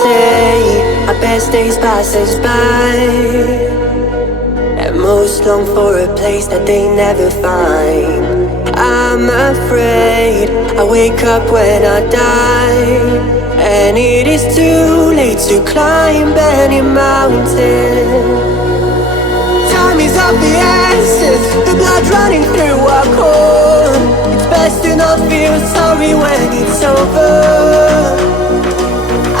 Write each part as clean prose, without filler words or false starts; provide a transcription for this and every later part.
say our best days pass us by, and most long for a place that they never find. I'm afraid I wake up when I die, and it is too late to climb any mountain. Time is of the essence, the blood running through our core. It's best to not feel sorry when it's over.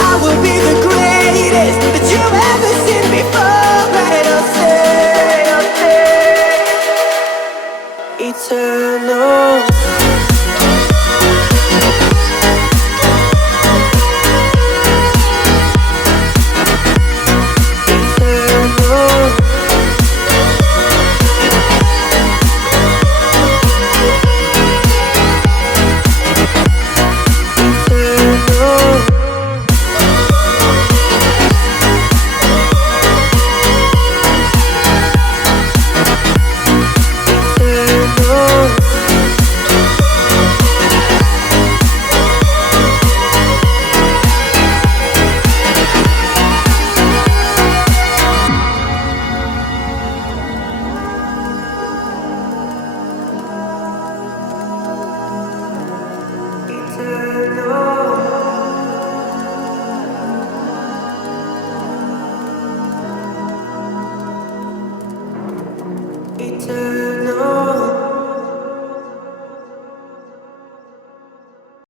I will be the greatest that you've ever seen before, and I'll say eternal.